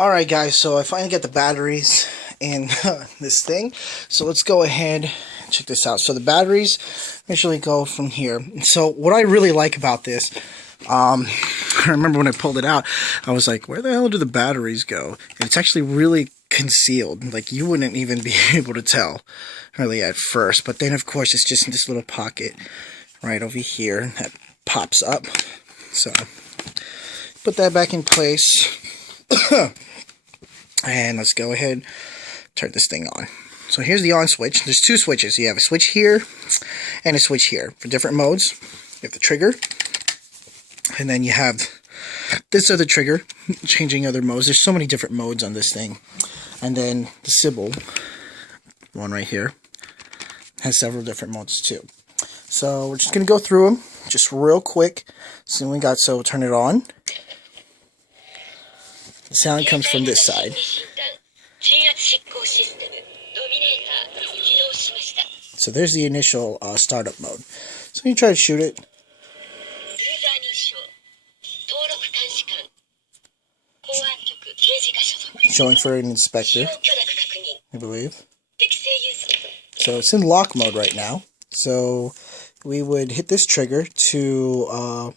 Alright guys, so I finally got the batteries in this thing. So let's go ahead and check this out. So the batteries initially go from here. So what I really like about this, I remember when I pulled it out, I was like, where the hell do the batteries go? And it's actually really concealed. Like you wouldn't even be able to tell really at first. But then of course it's just in this little pocket right over here that pops up. So put that back in place. And let's go ahead and turn this thing on. So here's the on switch. There's two switches. You have a switch here and a switch here for different modes. You have the trigger, and then you have this other trigger, changing other modes. There's so many different modes on this thing. And then the symbol, one right here, has several different modes too. So we're just going to go through them just real quick. See what we got. So we'll turn it on. The sound comes from this side. So there's the initial startup mode. So you try to shoot it. Showing for an inspector, I believe. So it's in lock mode right now. So we would hit this trigger to...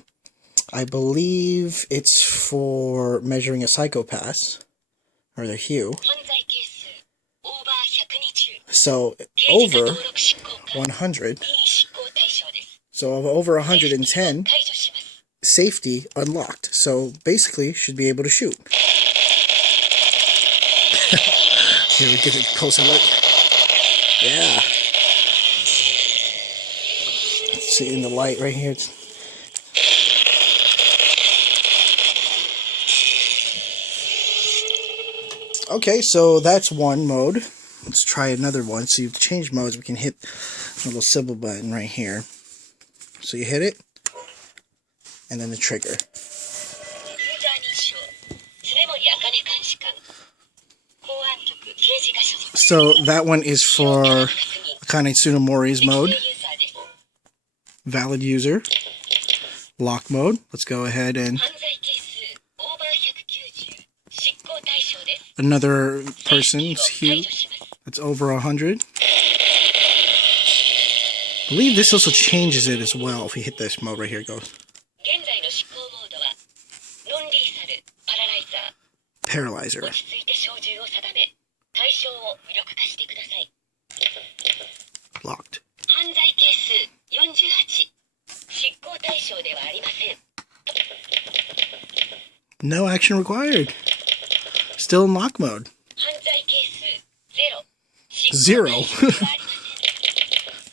I believe it's for measuring a psychopath, or their hue. So, over 100. So, over 110, safety unlocked. So, basically, should be able to shoot. Here, we get a closer look. Yeah. Let's see in the light right here. Okay, so that's one mode. Let's try another one. So you've changed modes. We can hit the little symbol button right here. So you hit it, and then the trigger. So that one is for Akane Tsunomori's mode. Valid user. Lock mode. Let's go ahead and... Another person's hue that's over 100. I believe this also changes it as well. If we hit this mode right here, it goes Paralyzer. Locked. No action required. Still in lock mode. 0.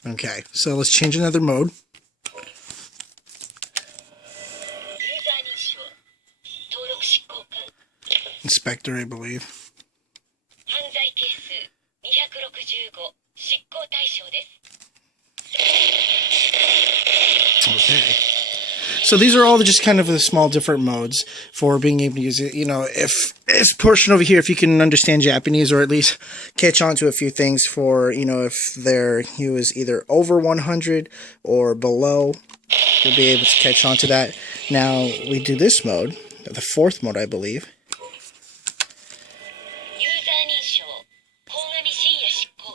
Okay, so let's change another mode. Inspector, I believe. Okay. So these are all just kind of the small different modes for being able to use it. You know, if this portion over here, if you can understand Japanese or at least catch on to a few things for, you know, if their hue is either over 100 or below, you'll be able to catch on to that. Now, we do this mode, the fourth mode, I believe.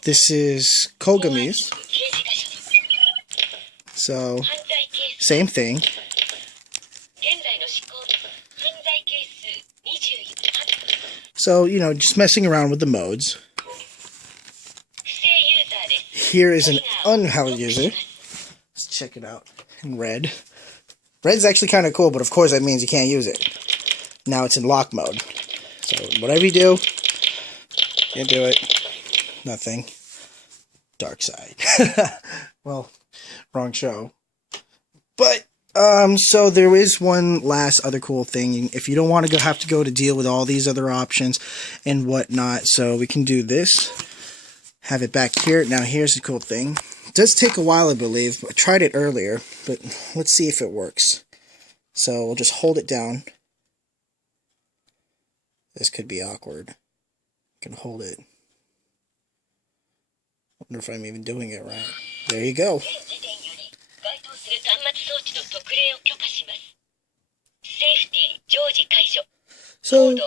This is Kogami's. So, same thing. So, you know, just messing around with the modes. Here is an unvalid user. Let's check it out in red. Red's actually kind of cool, but of course that means you can't use it. Now it's in lock mode. So, whatever you do, can't do it. Nothing. Dark side. Well, wrong show. But, so there is one last other cool thing. If you don't want to have to go to deal with all these other options and whatnot, so we can do this. Have it back here. Now here's the cool thing. It does take a while, I believe. I tried it earlier, but let's see if it works. So we'll just hold it down. This could be awkward. I can hold it. I wonder if I'm even doing it right. There you go. So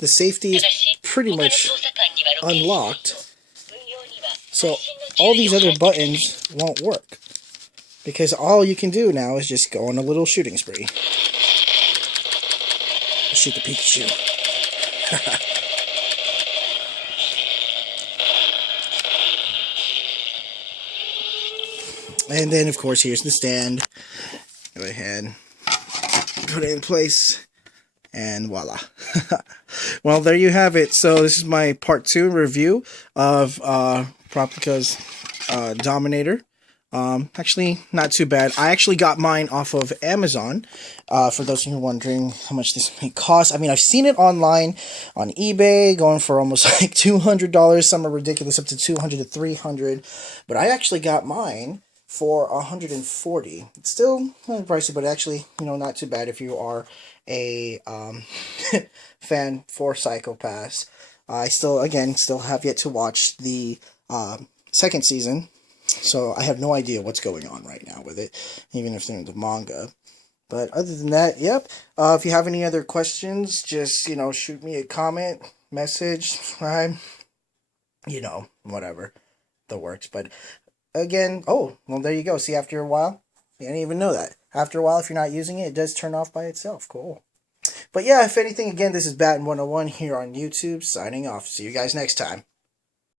The safety is pretty much unlocked. So all these other buttons won't work. Because all you can do now is just go on a little shooting spree. Shoot the Pikachu. And then, of course, here's the stand. Go ahead, put it in place, and voila. Well, there you have it. So this is my part 2 review of Proplica's Dominator. Actually, not too bad. I actually got mine off of Amazon. For those of you wondering how much this may cost, I mean, I've seen it online on eBay going for almost like $200. Some are ridiculous, up to $200 to $300. But I actually got mine for $140. It's still pricey, but actually, not too bad if you are a fan for Psycho-Pass. I still have yet to watch the second season. So I have no idea what's going on right now with it, even if they're in the manga. But other than that, yep. If you have any other questions, just, shoot me a comment, message, subscribe, whatever. That works. But again, well, there you go. See, after a while, you didn't even know that. After a while, if you're not using it, it does turn off by itself. Cool. But yeah, if anything, again, this is Batten 101 here on YouTube, signing off. See you guys next time.